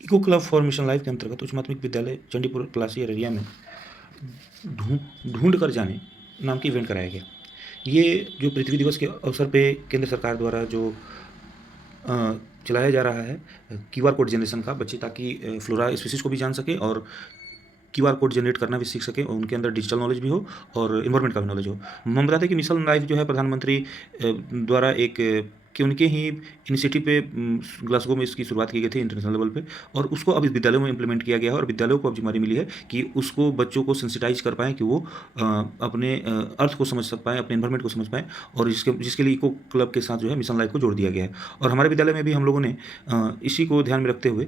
Eco club for mission life के अंतर्गत उच्च माध्यमिक विद्यालय चंडीपुर क्लासी अररिया में ढूंढ कर जाने नाम की इवेंट कराया गया। ये जो पृथ्वी दिवस के अवसर पे केंद्र सरकार द्वारा जो चलाया जा रहा है क्यूआर कोड जनरेशन का, बच्चे ताकि फ्लोरा स्पीसीज को भी जान सके और क्यूआर कोड जनरेट करना भी सीख सके और उनके अंदर डिजिटल नॉलेज भी हो और इन्वायरमेंट का भी नॉलेज हो। हम बताते हैं कि मिशन लाइफ जो है प्रधानमंत्री द्वारा कि उनके ही इनिशिएटिव पे ग्लासगो में इसकी शुरुआत की गई थी इंटरनेशनल लेवल पे, और उसको अब इस विद्यालयों में इम्प्लीमेंट किया गया है और विद्यालयों को अब जिम्मेदारी मिली है कि उसको बच्चों को सेंसिटाइज कर पाएँ कि वो अपने अर्थ को समझ पाएँ, अपने इन्वायरमेंट को समझ पाएँ, और जिसके लिए इको क्लब के साथ जो है मिशन लाइफ को जोड़ दिया गया है। और हमारे विद्यालय में भी हम लोगों ने इसी को ध्यान में रखते हुए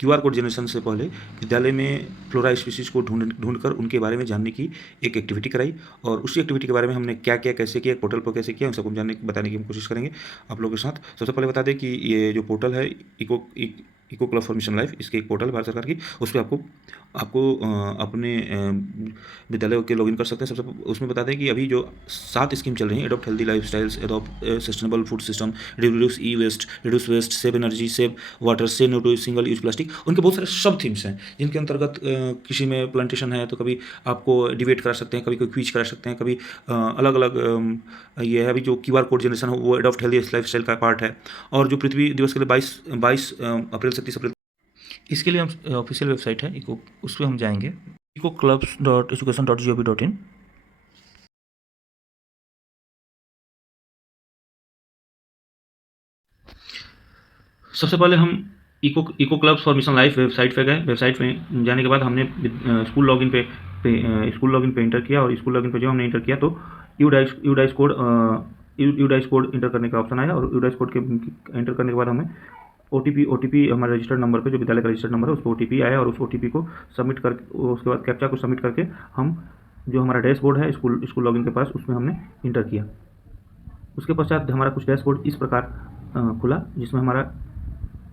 क्यूआर कोड जनरेशन से पहले विद्यालय में फ्लोरा स्पीसीज को ढूंढ कर उनके बारे में जानने की एक एक्टिविटी कराई, और उसी एक्टिविटी के बारे में हमने क्या क्या कैसे किया, पोर्टल पर कैसे किया, उन सबको बताने की हम कोशिश करेंगे आप लोगों के साथ। सबसे पहले बता दें कि ये जो पोर्टल है eco club for mission life, इसकी एक पोर्टल है भारत सरकार की, उस पर आपको अपने विद्यालय के लॉगिन कर सकते हैं। सबसे उसमें बता दें कि अभी जो 7 स्कीम चल रही हैं, adopt healthy life styles, adopt sustainable food system, reduce e waste, reduce waste, save energy, save water, say no to single use plastic, उनके बहुत सारे सब थीम्स हैं जिनके अंतर्गत किसी में प्लांटेशन है तो कभी आपको डिबेट करा सकते हैं, कभी कोई क्विज करा सकते हैं, कभी अलग अलग ये है। अभी जो क्यूआर कोड जनरेशन है वो एडॉप्ट हेल्दी लाइफ स्टाइल का पार्ट है। और जो पृथ्वी दिवस के लिए 22 अप्रैल से 30 अप्रैल, इसके लिए हम ऑफिशियल वेबसाइट है इको, उस पर हम जाएंगे ecoclubs.education.gov.in। सबसे पहले हम eco clubs for mission life website पे गए। वेबसाइट पे जाने के बाद हमने स्कूल लॉगिन पे इंटर किया, और स्कूल लॉगिन पे जो हमने इंटर किया तो यूडाइस कोड इंटर करने का ऑप्शन आया, और यूडाइस कोड के इंटर करने के बाद हमें ओटीपी हमारे रजिस्टर्ड नंबर पे, जो विद्यालय का रजिस्टर्ड नंबर है, उस पर ओटीपी आया, और उस ओटीपी को सबमिट कर, उसके बाद कैप्चा को सबमिट करके हम जो हमारा डैशबोर्ड है स्कूल लॉगिन के पास, उसमें हमने इंटर किया। उसके पश्चात हमारा कुछ डैशबोर्ड इस प्रकार खुला, जिसमें हमारा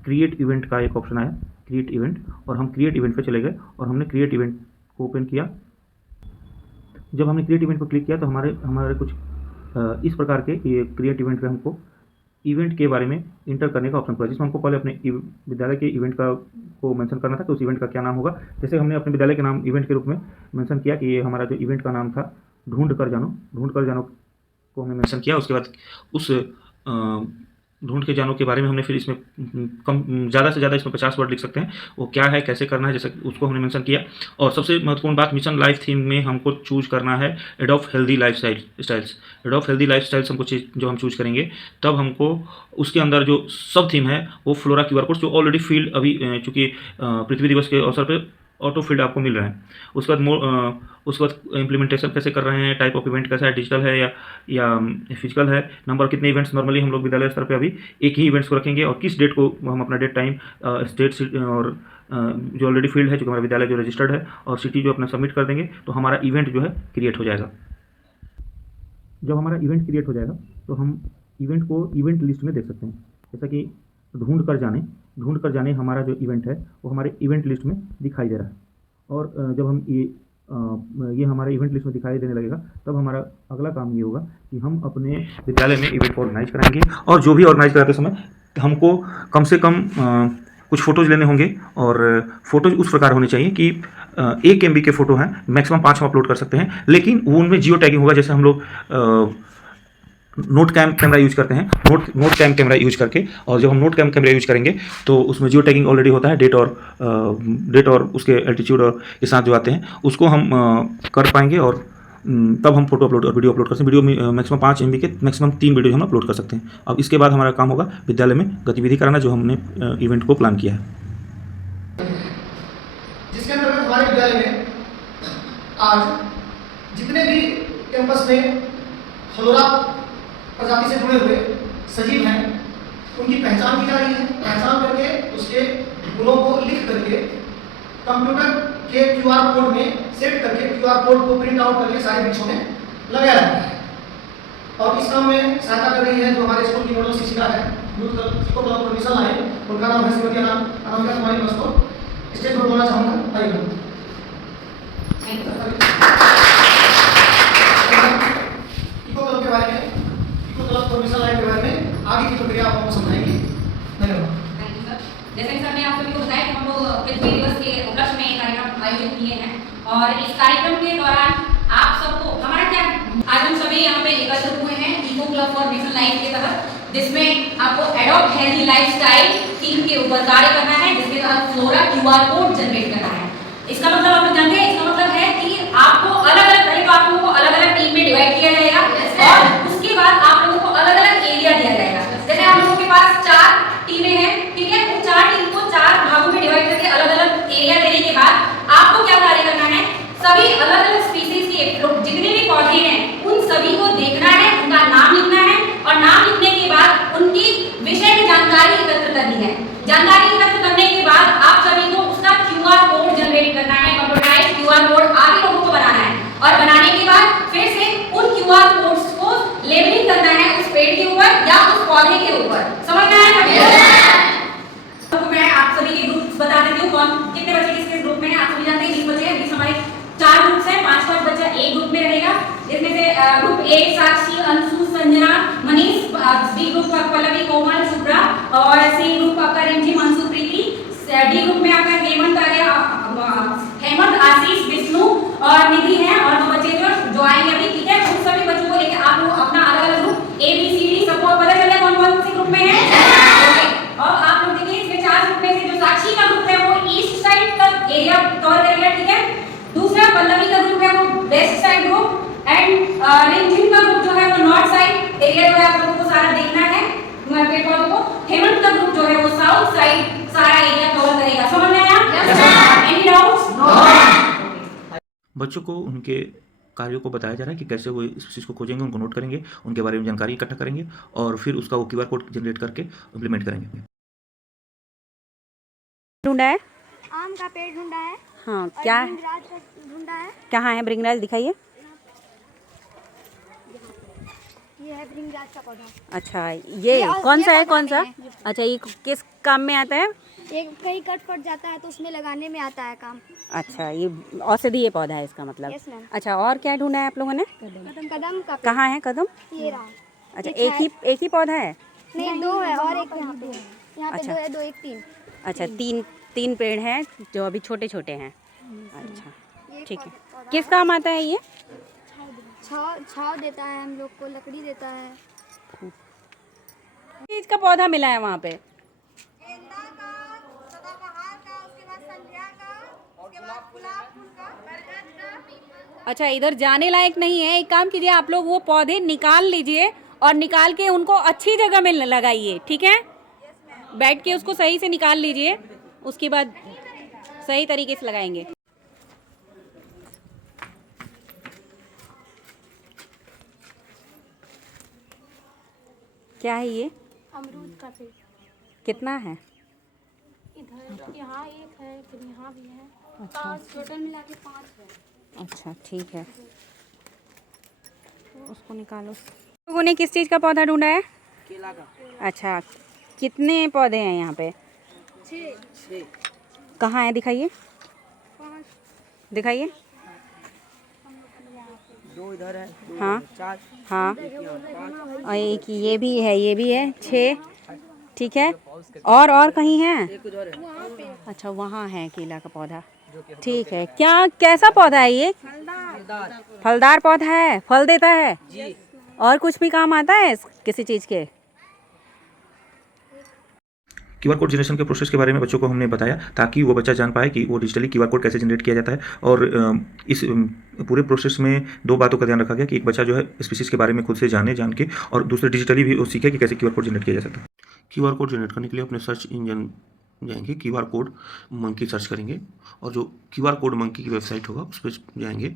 क्रिएट इवेंट का एक ऑप्शन आया, क्रिएट इवेंट, और हम क्रिएट इवेंट पे चले गए और हमने क्रिएट इवेंट को ओपन किया। जब हमने क्रिएट इवेंट पर क्लिक किया तो हमारे कुछ इस प्रकार के ये क्रिएट इवेंट पे हमको इवेंट के बारे में इंटर करने का ऑप्शन खुला, जिसमें हमको पहले अपने विद्यालय के इवेंट को मेंशन करना था कि उस इवेंट का क्या नाम होगा। जैसे हमने अपने विद्यालय के नाम इवेंट के रूप में मेंशन किया कि ये हमारा जो इवेंट का नाम था ढूंढ कर जानो को हमने मेंशन किया। उसके बाद उस ढूंढ के जानो के बारे में हमने फिर इसमें ज़्यादा से ज़्यादा इसमें 50 वर्ड लिख सकते हैं, वो क्या है, कैसे करना है, जैसे उसको हमने मेंशन किया। और सबसे महत्वपूर्ण बात, मिशन लाइफ थीम में हमको चूज करना है adopt healthy life styles. Adopt healthy life styles हमको जो हम चूज करेंगे, तब हमको उसके अंदर जो सब थीम है वो फ्लोरा क्यूआर कोड, जो ऑलरेडी फील्ड अभी चूँकि पृथ्वी दिवस के अवसर पर ऑटो फील्ड आपको मिल रहे हैं। उसके बाद इम्प्लीमेंटेशन कैसे कर रहे हैं, टाइप ऑफ इवेंट कैसा है, डिजिटल है या फिजिकल है, नंबर कितने इवेंट्स, नॉर्मली हम लोग विद्यालय स्तर पे अभी एक ही इवेंट्स को रखेंगे, और किस डेट को हम अपना डेट टाइम स्टेट और जो ऑलरेडी फील्ड है, जो हमारा विद्यालय जो रजिस्टर्ड है, और सिटी जो अपना सबमिट कर देंगे तो हमारा इवेंट जो है क्रिएट हो जाएगा। जब हमारा इवेंट क्रिएट हो जाएगा तो हम इवेंट को इवेंट लिस्ट में देख सकते हैं। जैसा कि ढूंढ कर जाने हमारा जो इवेंट है वो हमारे इवेंट लिस्ट में दिखाई दे रहा है, और जब हम ये हमारे इवेंट लिस्ट में दिखाई देने लगेगा, तब हमारा अगला काम ये होगा कि हम अपने विद्यालय में इवेंट को ऑर्गेनाइज कराएंगे। और जो भी ऑर्गेनाइज कराते समय हमको कम से कम कुछ फ़ोटोज़ लेने होंगे, और फ़ोटोज़ उस प्रकार होने चाहिए कि 1 MB के फ़ोटो हैं, मैक्सिमम 5 हम अपलोड कर सकते हैं, लेकिन वो उनमें जियो टैगिंग होगा। जैसे हम लोग नोट कैम कैमरा यूज करते हैं, नोट कैम कैमरा यूज करके, और जब हम नोट कैम कैमरा यूज करेंगे तो उसमें जियो टैगिंग ऑलरेडी होता है, डेट और उसके एल्टीट्यूड और के साथ जो आते हैं उसको हम कर पाएंगे, और तब हम फोटो अपलोड और वीडियो अपलोड कर सकते हैं। वीडियो मैक्सिमम 5 MB के मैक्सिमम 3 वीडियो हम अपलोड कर सकते हैं। अब इसके बाद हमारा काम होगा विद्यालय में गतिविधि कराना, जो हमने इवेंट को प्लान किया है, जिसके अंतर्गत हमारे विद्यालय में आज जितने भी कैंपस में फ्लोरा प्रजाति से जुड़े हुए सजीव हैं उनकी पहचान की जा रही है। पहचान करके उसके गुणों को लिख करके कंप्यूटर के क्यूआर कोड में सेट करके क्यूआर कोड को प्रिंट आउट करके सारे वृक्षों में लगाया जाता है। और इस काम में सहायता कर रही है जो हमारे स्कूल की नोडल शिक्षिका है, eco club for mission life, उनका नाम है श्रीमती अनामिका कुमारी बस्तो। स्टेज पर बोलना चाहूँगा, आइए। इको क्लब के बारे में, eco club for mission life के बारे में आगे की प्रक्रिया आप हमको समझाएंगे। धन्यवाद। Thank you sir. जैसे कि सर ने आप सभी को बताया कि हम लोग पृथ्वी दिवस के उपलक्ष्य में ये कार्यक्रम आयोजित किए हैं और इस कार्यक्रम के दौरान आप सबको हमारा क्या आज हम सभी यहाँ पे एकत्र हुए हैं eco club for mission life के तहत, जिसमें आपको एडॉप्ट हेल्दी लाइफस्टाइल थीम के ऊपर कार्य करना है, जिसके तहत फ्लोरा QR कोड जनरेट करना है। इसका मतलब आप लोग जानते हैं, इसका मतलब है कि आपको अलग अलग पहले तो आप लोगों को अलग अलग टीम में डिवाइड किया जाएगा और उसके बाद आप लोगों को अलग अलग एरिया दिया जाएगा। जैसे आप लोगों के पास 4 टीमें हैं, ठीक है, उन 4 टीम को 4 भागों में डिवाइड करके अलग अलग एरिया देने के बाद आपको क्या कार्य करना है, सभी अलग अलग स्पीसीज के जितने भी पौधे हैं उन सभी को देखना है, उनका नाम लिखना है और नाम लिखने के बाद उनकी विषय में जानकारी एकत्र करनी है। जानकारी एकत्र करने के बाद आप सभी को उसका QR कोड जनरेट करना है, कंप्यूटराइज्ड QR कोड आप ही लोगों को बनाना है और बनाने के बाद फिर से उन QR कोड्स को लेबलिंग करना है उस पेड़ के ऊपर या उस पौधे के ऊपर। समझ में आया ना? तो मैं आप सभी के ग्रुप्स बता देती हूँ, कौन कितने बच्चे किस ग्रुप में हैं। आप सभी जानते हैं 20 बच्चे हैं, 20 हमारे 4 ग्रुप्स हैं, 5-5 बच्चा एक ग्रुप में रहेगा, जिसमें से group A Sakshi, Anshu, Sanjana, Manish, B group का पल्लवी, कोमल, शुभ्रा और सी ग्रुप आपका रिमझिम, अंशु, प्रीति, डी ग्रुप में आपका हेमंत आ गया, हेमंत, आशीष, विष्णु और निधि है और 2 बच्चे जो आएंगे अभी, ठीक है। उन सभी बच्चों को लेकर आप लोग अपना अलग अलग ग्रुप ABCD सबको पता चल गया कौन कौन से ग्रुप में है। और आप लोग देखिए इसमें 4 ग्रुप में से जो साक्षी का ग्रुप है वो ईस्ट साइड का एरिया कवर करेगा, ठीक है। दूसरा पल्लवी का ग्रुप है वो वेस्ट साइड ग्रुप एंड रिमझिम का ग्रुप जो है वो नॉर्थ साइड एरिया जो है आप लोगों को सारा देखना है पेड़ पौधों को। हेमंत का ग्रुप जो है वो साउथ साइड सारा एरिया कवर करेगा। समझ में आया? Any doubts? नो। बच्चों को उनके कार्यों को बताया जा रहा है कि कैसे वो इस चीज़ को खोजेंगे, उनको नोट करेंगे, उनके बारे में जानकारी इकट्ठा करेंगे और फिर उसका वो QR कोड जनरेट करके इम्प्लीमेंट करेंगे। ढूंढा है, आम का पेड़ ढूंढा है हाँ और क्या भृंगराज का ढूंढा है। कहाँ है भृंगराज, दिखाइए। ये है भृंगराज का पौधा। अच्छा ये कौन सा है, पौधा कौन सा? में है। अच्छा ये किस काम में आता है? ये कहीं कट फट जाता है तो उसमें लगाने में आता है काम। अच्छा ये औषधीय पौधा है इसका मतलब। Yes ma'am. अच्छा और क्या ढूंढा है आप लोगों ने? कदम का पेड़। कहाँ है कदम? ये रहा। अच्छा ये एक ही पौधा है? नहीं 2 है और एक यहाँ पे है। यहाँ पे अच्छा। 2 है, 2 1 3। अच्छा तीन पेड़ हैं जो अभी छोटे छोटे हैं। अच्छा ये ठीक है। पौधा किस काम आता है ये? छाव देता है हम लोग को, लकड़ी देता है। चीज का पौधा मिला है वहाँ पे? अच्छा इधर जाने लायक नहीं है, एक काम कीजिए आप लोग वो पौधे निकाल लीजिए और निकाल के उनको अच्छी जगह में लगाइए, ठीक है। बैठ के उसको सही से निकाल लीजिए, उसके बाद सही तरीके से लगाएंगे। क्या है ये? अमरूद का पेड़। कितना है? इधर यहाँ एक है, फिर यहाँ भी है। अच्छा टोटल मिला के 5 है। अच्छा ठीक है, उसको निकालो। लोगों ने किस चीज़ का पौधा ढूंढा है? केला का। अच्छा कितने पौधे हैं यहाँ पे? 6। कहाँ है, दिखाइए 5। दिखाइए। 2 इधर है, 2 हाँ 4 हाँ 5 और एक ये भी है 6, ठीक है। और कहीं है? एक उधर है। अच्छा वहाँ है केला का पौधा, ठीक है। क्या कैसा पौधा है ये? फलदार। फलदार पौधा है, फल देता है जी। और कुछ भी काम आता है किसी चीज़ के? QR कोड जनरेशन के प्रोसेस के बारे में बच्चों को हमने बताया ताकि वो बच्चा जान पाए कि वो डिजिटली QR कोड कैसे जनरेट किया जाता है। और इस पूरे प्रोसेस में 2 बातों का ध्यान रखा गया कि एक बच्चा जो है स्पीसीज के बारे में खुद से जान के और दूसरे डिजिटली भी वो सीखे कि कैसे QR कोड जनरेट किया जा सकता है। QR कोड जनरेट करने के लिए अपने सर्च इंजन जाएंगे, QR कोड मंकी सर्च करेंगे और जो QR कोड मंकी की वेबसाइट होगा उस पर जाएंगे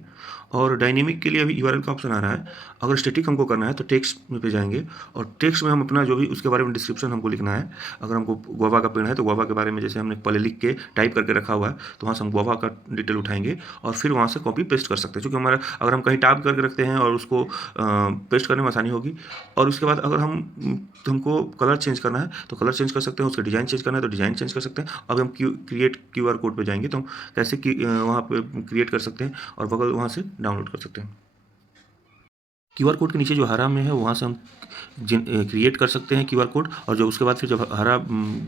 और डायनेमिक के लिए अभी URL का ऑप्शन आ रहा है। अगर स्टैटिक हमको करना है तो टेक्स्ट पे जाएंगे और टेक्स्ट में हम अपना जो भी उसके बारे में डिस्क्रिप्शन हमको लिखना है। अगर हमको गुआवा का पेड़ है तो गुआवा के बारे में जैसे हमने पहले लिख के टाइप करके रखा हुआ है तो वहाँ से हम गुआवा का डिटेल उठाएंगे और फिर वहाँ से कॉपी पेस्ट कर सकते हैं, क्योंकि हमारा अगर हम कहीं टाइप करके रखते हैं और उसको पेस्ट करने में आसानी होगी। और उसके बाद अगर हमको कलर चेंज करना है तो कलर चेंज कर सकते हैं, उसका डिज़ाइन चेंज करना है तो डिज़ाइन चेंज कर सकते हैं। अब हम क्रिएट QR कोड पे जाएंगे तो हम कैसे वहाँ पे क्रिएट कर सकते हैं और बगल वहाँ से डाउनलोड कर सकते हैं। QR कोड के नीचे जो हरा में है वहाँ से हम क्रिएट कर सकते हैं QR कोड, और जब उसके बाद फिर जब हरा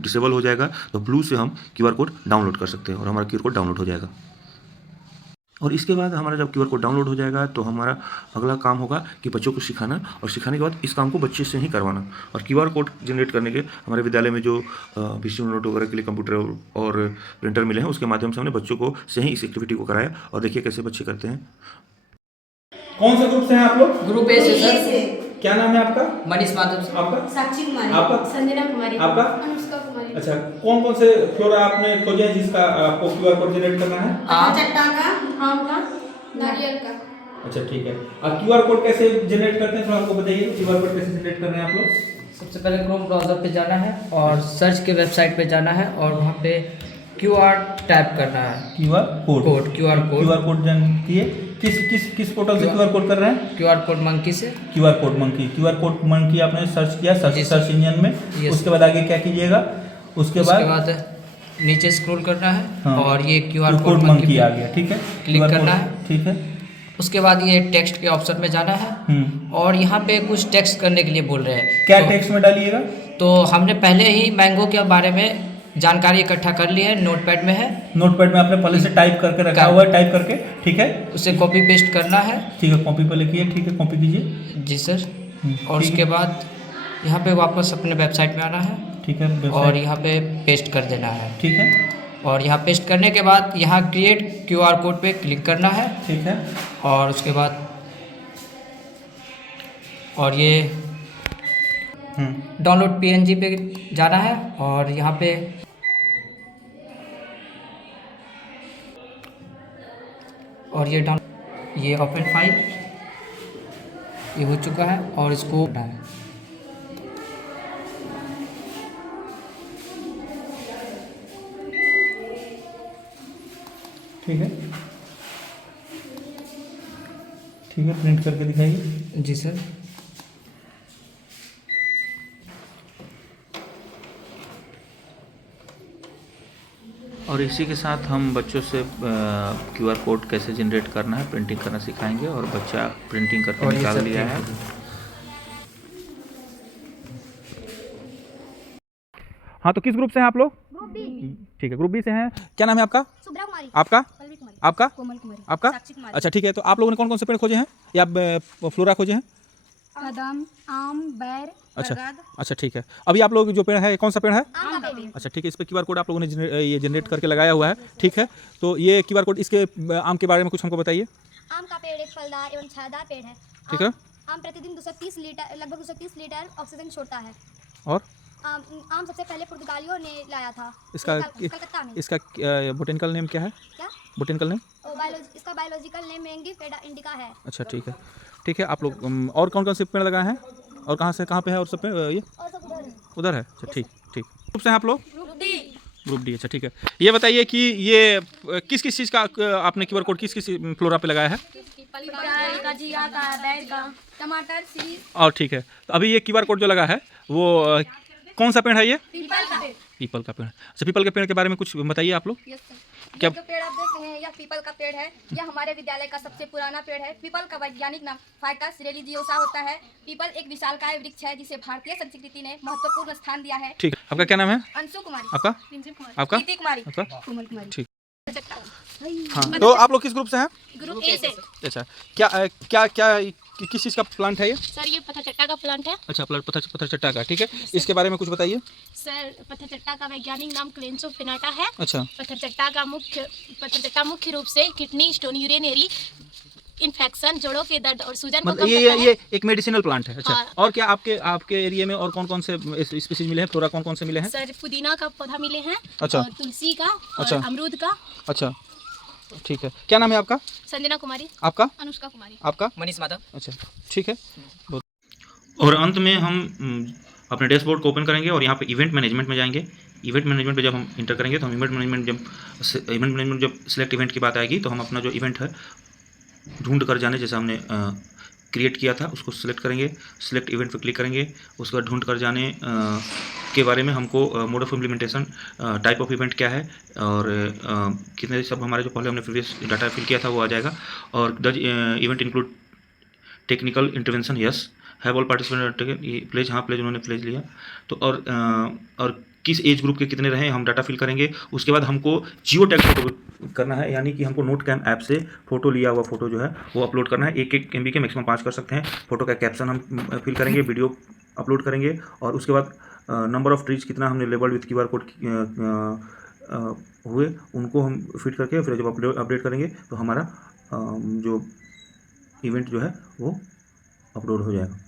डिसेबल हो जाएगा तो ब्लू से हम QR कोड डाउनलोड कर सकते हैं और हमारा QR कोड डाउनलोड हो जाएगा। और इसके बाद हमारा जब QR कोड डाउनलोड हो जाएगा तो हमारा अगला काम होगा कि बच्चों को सिखाना, और सिखाने के बाद इस काम को बच्चे से ही करवाना। और QR कोड जनरेट करने के हमारे विद्यालय में जो विजुअल नोट वगैरह के लिए कंप्यूटर और प्रिंटर मिले हैं, उसके माध्यम से हमने बच्चों को से ही इस एक्टिविटी को कराया, और देखिए कैसे बच्चे करते हैं। कौन से ग्रुप से हैं आप लोग? ग्रुप ए से सर। क्या नाम है आपका? मनीष माधव। आपका? साक्षी कुमारी, आपका? संजना कुमारी, आपका? अनुष्का कुमारी। अच्छा, कौन कौन से फ्लोरा आपने खोजे हैं जिसका आपको QR कोड जनरेट करना है? चट्टा का, आम का, नारियल का। अच्छा ठीक है। और QR कोड कैसे जनरेट करते हैं थोड़ा हमको बताइए। QR कोड कैसे जनरेट कर रहे हैं आप लोग? सबसे पहले क्रोम ब्राउज़र पे जाना है और सर्च के वेबसाइट पे जाना है और वहाँ पे QR टाइप करना है। QR कोड QR कोड किए। किस पोर्टल से QR कोड कर रहे हैं? QR कोड मंकी से। QR कोड मंकी आपने सर्च किया सर्च इंजन में। Yes. उसके बाद आगे क्या कीजिएगा? उसके बाद नीचे स्क्रॉल करना है। हाँ, और ये QR कोड मंकी आ गया। ठीक है, क्लिक QR करना कोड, है। ठीक है। उसके बाद ये टेक्स्ट के ऑप्शन में जाना है और यहाँ पे कुछ टेक्स्ट करने के लिए बोल रहे हैं। क्या टेक्स्ट में डालिएगा? तो हमने पहले ही मैंगो के बारे में जानकारी इकट्ठा कर ली है, नोटपैड में है। नोटपैड में आपने पहले से टाइप करके रखा हुआ है, टाइप करके, ठीक है। उसे कॉपी पेस्ट करना है। ठीक है, कॉपी पहले किए, ठीक है, कॉपी कीजिए। जी सर। और ठीक उसके है। बाद यहाँ पे वापस अपने वेबसाइट में आना है। ठीक है, वेबसाइट। और यहाँ पे पेस्ट कर देना है। ठीक है। और यहाँ पेस्ट करने के बाद यहाँ क्रिएट QR कोड पे क्लिक करना है। ठीक है। और उसके बाद और ये डाउनलोड PNG पे जाना है और यहाँ पे और ये ओपन फाइल ये हो चुका है और इसको है। ठीक है, ठीक है, प्रिंट करके दिखाइए। जी सर। और इसी के साथ हम बच्चों से QR कोड कैसे जनरेट करना है, प्रिंटिंग करना सिखाएंगे, और बच्चा प्रिंटिंग करके निकाल लिया है। हाँ, तो किस ग्रुप से हैं आप लोग? Group B. ठीक है, ग्रुप बी से हैं। क्या नाम है आपका? सुब्रा कुमारी, आपका? पल्लवी कुमारी, आपका? कोमल कुमारी, आपका? साक्षी कुमारी। अच्छा ठीक है, तो आप लोगों ने कौन कौन से पेड़ खोजे हैं या फ्लोरा खोजे हैं? कदम, आम, बैर, अच्छा बरगद, अच्छा ठीक है। अभी आप लोग जो पेड़ है कौन सा पेड़ है? आम का पेड़। अच्छा ठीक है, इस पर QR कोड आप लोगों ने ये जनरेट करके लगाया हुआ है। ठीक है, तो ये QR कोड, इसके आम के बारे में कुछ हमको बताइए। आम का पेड़ एक फलदार एवं छायादार पेड़ है। ठीक है। आम प्रतिदिन 230 लीटर लगभग 230 लीटर ऑक्सीजन छोड़ता है। और आम सबसे पहले पुर्तगालियों ने लाया था इसका कलकत्ता में। इसका बोटेनिकल नेम क्या है? क्या? Botanical name? इसका बायोलॉजिकल नेम मैंगिफेरा इंडिका है। अच्छा ठीक है, ठीक है। आप लोग और कौन कौन से पेड़ लगाए हैं और कहाँ पे है और सब पेड़ ये और सब उधर है। उधर है? अच्छा ठीक ठीक। ग्रुप से हैं आप लोग? Group D. अच्छा ठीक है, ये बताइए कि ये किस किस चीज़ का आपने QR कोड किस किस फ्लोरा पे लगाया है? का, जीरा का, बैर का, टमाटर, सीज, और ठीक है, तो अभी ये QR कोड जो लगा है वो कौन सा पेड़ है? ये पीपल का। पीपल का पेड़। अच्छा, पीपल के पेड़ के बारे में कुछ बताइए आप लोग। क्या? जो पेड़ आप देख रहे हैं यह पीपल का पेड़ है। यह हमारे विद्यालय का सबसे पुराना पेड़ है। पीपल का वैज्ञानिक नाम फाइकस रेलिजियोसा होता है। पीपल एक विशालकाय वृक्ष है जिसे भारतीय संस्कृति ने महत्वपूर्ण स्थान दिया है। ठीक है, आपका क्या नाम है? अंशु कुमारी, आपका? रिमझिम कुमारी, आपका? प्रीति कुमारी, आपका? कोमल कुमारी। ठीक। हाँ, तो आप लोग किस ग्रुप से हैं? ग्रुप ए से। अच्छा, क्या क्या क्या किस चीज़ का प्लांट है ये? सर ये पत्थरचट्टा का प्लांट है। अच्छा, पत्थर चट्टा का। ठीक है, इसके बारे में कुछ बताइए। सर पत्थरचट्टा का वैज्ञानिक नाम क्लेंसो फेनाटा है। अच्छा। पत्थरचट्टा मुख्य रूप से किडनी स्टोन, यूरिनरी इन्फेक्शन, जोड़ों के दर्द और सूजन को मतलब कम करता है। ये एक मेडिसिनल प्लांट है। अच्छा, हाँ। और क्या आपके एरिया में और कौन कौन से स्पीसीज मिले हैं, फ्लोरा कौन कौन से मिले हैं? सर पुदीना का पौधा मिले हैं। अच्छा। और तुलसी का और अच्छा। अमरूद का। अच्छा ठीक है, क्या नाम है आपका? संजना कुमारी, आपका? अनुष्का कुमारी, आपका? मनीष माधव। अच्छा ठीक है। और अंत में हम अपने डैशबोर्ड को ओपन करेंगे और यहाँ पे इवेंट मैनेजमेंट में जाएंगे। इवेंट मैनेजमेंट पे जब हम इंटर करेंगे तो हम इवेंट मैनेजमेंट जब सिलेक्ट इवेंट की बात आएगी तो हम अपना जो इवेंट है ढूंढ कर जाने, जैसे हमने क्रिएट किया था उसको सिलेक्ट करेंगे। सिलेक्ट इवेंट पर क्लिक करेंगे, उसके बाद ढूंढ कर जाने के बारे में हमको mode of implementation, type of event क्या है और कितने सब हमारे जो पहले हमने प्रीवियस डाटा फिल किया था वो आ जाएगा। और does event include technical intervention yes, have all participant ये प्लेज, हाँ प्लेज उन्होंने प्लेज लिया। तो और किस एज ग्रुप के कितने रहे हम डाटा फिल करेंगे। उसके बाद हमको जियो टैग फोटो करना है, यानी कि हमको नोट कैम ऐप से फ़ोटो लिया हुआ फ़ोटो जो है वो अपलोड करना है। 1 MB के मैक्सिमम 5 कर सकते हैं। फ़ोटो का कैप्शन हम फिल करेंगे, वीडियो अपलोड करेंगे, और उसके बाद नंबर ऑफ़ ट्रीज कितना हमने लेबल विथ QR कोड हुए उनको हम फिट करके फिर जब अपडेट करेंगे तो हमारा जो इवेंट जो है वो अपलोड हो जाएगा।